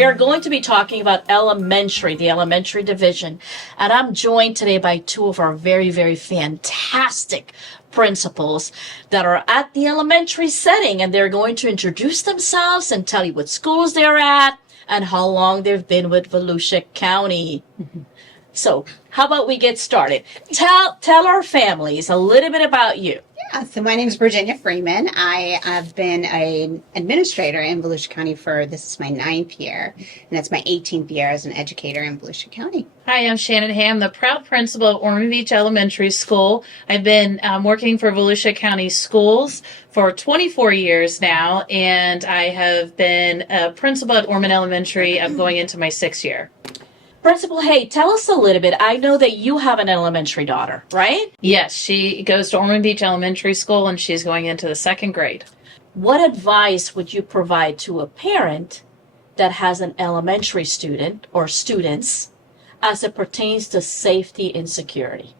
We are going to be talking about elementary, the elementary division. And I'm joined today by two of our very, very fantastic principals that are at the elementary setting, and they're going to introduce themselves and tell you what schools they're at and how long they've been with Volusia County. So how about we get started? Tell our families a little bit about you. Yeah, so my name is Virginia Freeman. I have been an administrator in Volusia County this is my 9th year, and that's my 18th year as an educator in Volusia County. Hi, I'm Shannon Ham, the proud principal of Ormond Beach Elementary School. I've been working for Volusia County Schools for 24 years now, and I have been a principal at Ormond Elementary. I'm going into my 6th year. Principal, hey, tell us a little bit. I know that you have an elementary daughter, right? Yes, she goes to Ormond Beach Elementary School, and she's going into the 2nd grade. What advice would you provide to a parent that has an elementary student or students as it pertains to safety and security?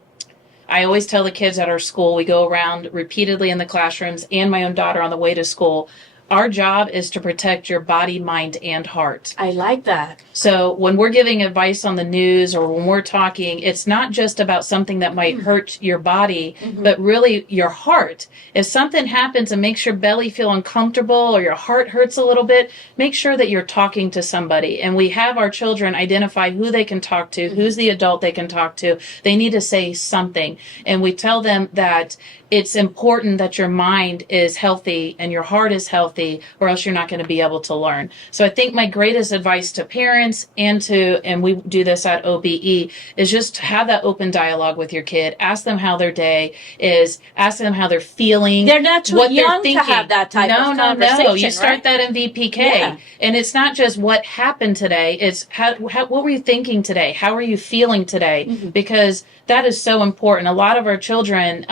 I always tell the kids at our school, we go around repeatedly in the classrooms and my own daughter on the way to school. Our job is to protect your body, mind, and heart. I like that. So when we're giving advice on the news or when we're talking, it's not just about something that might hurt your body, but really your heart. If something happens and makes your belly feel uncomfortable or your heart hurts a little bit, make sure that you're talking to somebody. And we have our children identify who they can talk to, who's the adult they can talk to. They need to say something. And we tell them that it's important that your mind is healthy and your heart is healthy, or else you're not going to be able to learn. So I think my greatest advice to parents and we do this at OBE, is just have that open dialogue with your kid. Ask them how their day is. Ask them how they're feling. They're not too young to have that type of conversation. No. You start right? that in VPK. Yeah. And it's not just what happened today. It's what were you thinking today? How are you feeling today? Because that is so important. A lot of our children,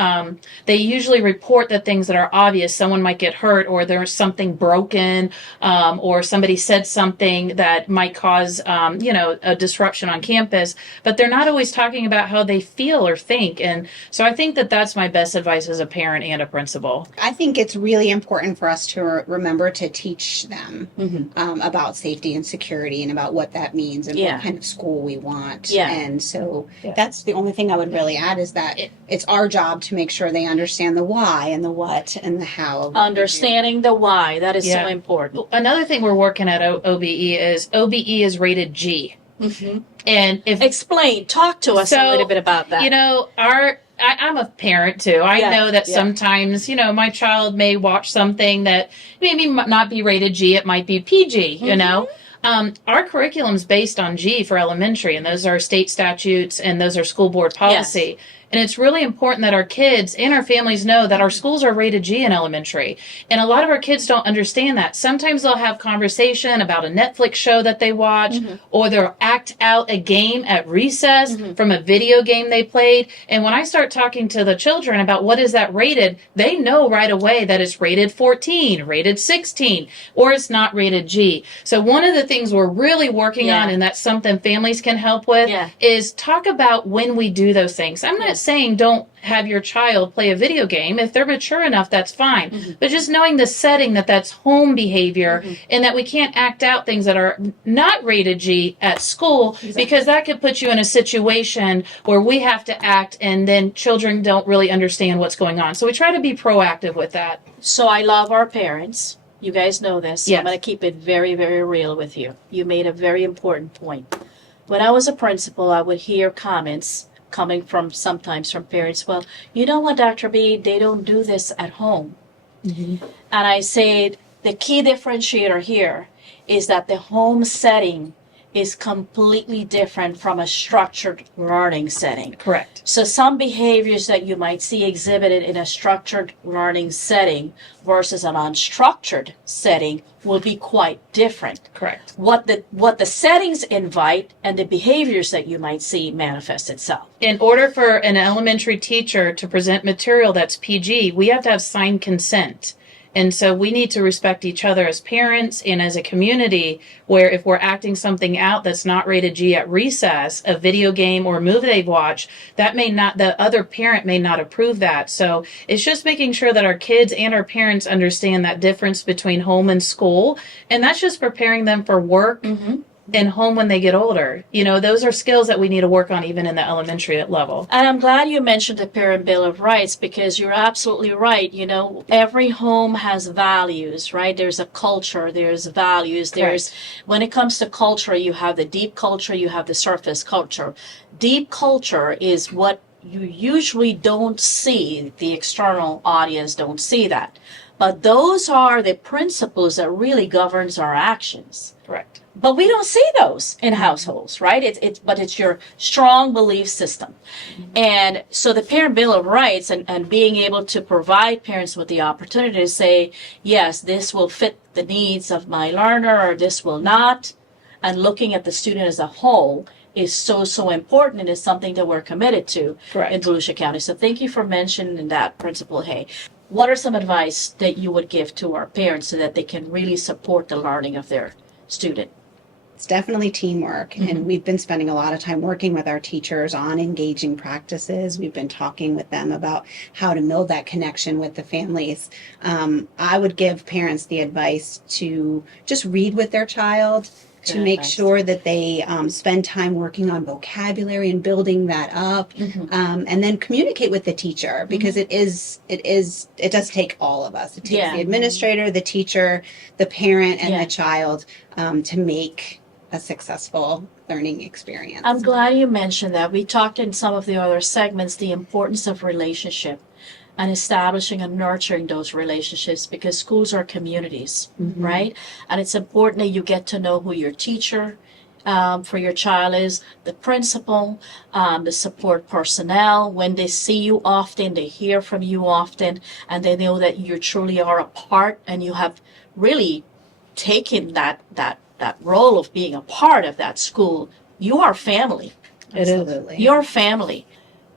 they usually report the things that are obvious. Someone might get hurt, or there's something broken, or somebody said something that might cause, a disruption on campus. But they're not always talking about how they feel or think. And so I think that that's my best advice as a parent and a principal. I think it's really important for us to remember to teach them about safety and security and about what that means and what kind of school we want. Yeah. And so that's the only thing I would really add, is that it's our job to make sure they understand the why and the what and the how. Understanding the why, that is so important. Another thing we're working at OBE is rated G. And Talk to us a little bit about that. I'm a parent too. I know that sometimes, my child may watch something that maybe not be rated G. It might be PG, Our curriculum's based on G for elementary, and those are state statutes and those are school board policy. Yes. And it's really important that our kids and our families know that our schools are rated G in elementary. And a lot of our kids don't understand that. Sometimes they'll have conversation about a Netflix show that they watch, or they'll act out a game at recess from a video game they played. And when I start talking to the children about what is that rated, they know right away that it's rated 14, rated 16, or it's not rated G. So one of the things we're really working on, and that's something families can help with, is talk about when we do those things. I'm not saying don't have your child play a video game. If they're mature enough, that's fine. But just knowing the setting that's home behavior, and that we can't act out things that are not rated G at school, because that could put you in a situation where we have to act and then children don't really understand what's going on. So we try to be proactive with that. So I love our parents. You guys know this. Yes. I'm going to keep it very, very real with you. You made a very important point. When I was a principal, I would hear comments coming sometimes from parents. Well, you know what, Dr. B, they don't do this at home. And I said, the key differentiator here is that the home setting is completely different from a structured learning setting. Correct. So some behaviors that you might see exhibited in a structured learning setting versus an unstructured setting will be quite different. Correct. What the settings invite and the behaviors that you might see manifest itself. In order for an elementary teacher to present material that's PG, we have to have signed consent. And so we need to respect each other as parents and as a community, where if we're acting something out that's not rated G at recess, a video game or a movie they've watched, the other parent may not approve that. So it's just making sure that our kids and our parents understand that difference between home and school. And that's just preparing them for work and home when they get older. Those are skills that we need to work on even in the elementary level. And I'm glad you mentioned the Parent Bill of Rights, because you're absolutely right. Every home has values, right? There's a culture, there's values, when it comes to culture, you have the deep culture, you have the surface culture. Deep culture is what you usually don't see. The external audience don't see that. But those are the principles that really governs our actions. Correct. But we don't see those in households, right? But it's your strong belief system. And so the Parent Bill of Rights and being able to provide parents with the opportunity to say, yes, this will fit the needs of my learner, or this will not, and looking at the student as a whole is so important, and is something that we're committed to in Volusia County. So thank you for mentioning that, Principal Hay. What are some advice that you would give to our parents so that they can really support the learning of their student? It's definitely teamwork, and we've been spending a lot of time working with our teachers on engaging practices. We've been talking with them about how to build that connection with the families. I would give parents the advice to just read with their child, to make sure that they spend time working on vocabulary and building that up, and then communicate with the teacher, because it does take all of us. It takes the administrator, the teacher, the parent, and the child to make a successful learning experience. I'm glad you mentioned that. We talked in some of the other segments the importance of relationship and establishing and nurturing those relationships, because schools are communities, right? And it's important that you get to know who your teacher for your child is, the principal, the support personnel. When they see you often, they hear from you often, and they know that you truly are a part, and you have really taken that role of being a part of that school. You are family. Absolutely. Your family.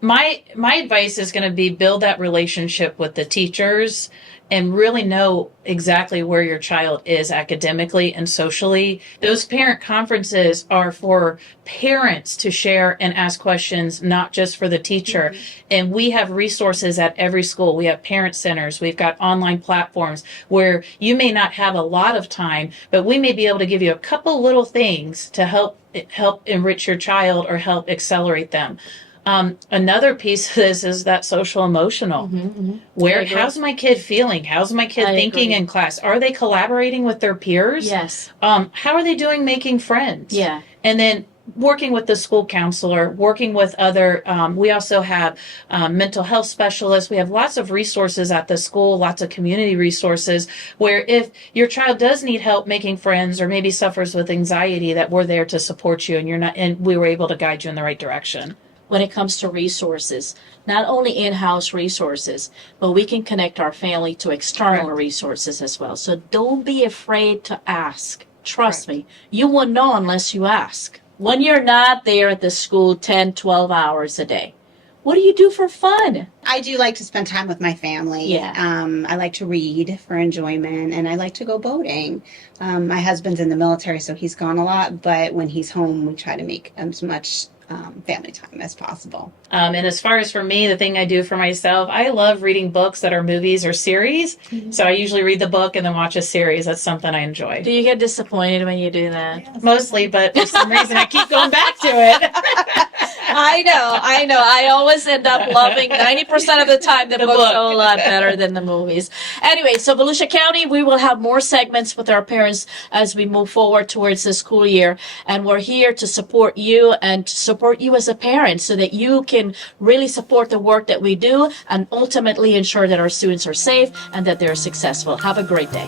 My advice is going to be build that relationship with the teachers and really know exactly where your child is academically and socially. Those parent conferences are for parents to share and ask questions, not just for the teacher. And we have resources at every school. We have parent centers. We've got online platforms where you may not have a lot of time, but we may be able to give you a couple little things to help enrich your child or help accelerate them. Another piece of this is that social emotional. How's my kid feeling? How's my kid thinking in class? Are they collaborating with their peers? Yes. How are they doing making friends? Yeah. And then working with the school counselor, working with other, we also have mental health specialists. We have lots of resources at the school, lots of community resources, where if your child does need help making friends or maybe suffers with anxiety, that we're there to support you, and we were able to guide you in the right direction. When it comes to resources, not only in-house resources, but we can connect our family to external resources as well. So don't be afraid to ask. Trust me, you won't know unless you ask. When you're not there at the school 10, 12 hours a day, what do you do for fun? I do like to spend time with my family. Yeah. I like to read for enjoyment, and I like to go boating. My husband's in the military, so he's gone a lot, but when he's home, we try to make as much family time as possible. And as far as for me, the thing I do for myself, I love reading books that are movies or series. So I usually read the book and then watch a series. That's something I enjoy. Do you get disappointed when you do that? Mostly, but for some reason I keep going back to it. I know. I always end up loving 90% of the time the books are a lot better than the movies. Anyway, so Volusia County, we will have more segments with our parents as we move forward towards the school year. And we're here to support you and to support you as a parent so that you can really support the work that we do and ultimately ensure that our students are safe and that they're successful. Have a great day.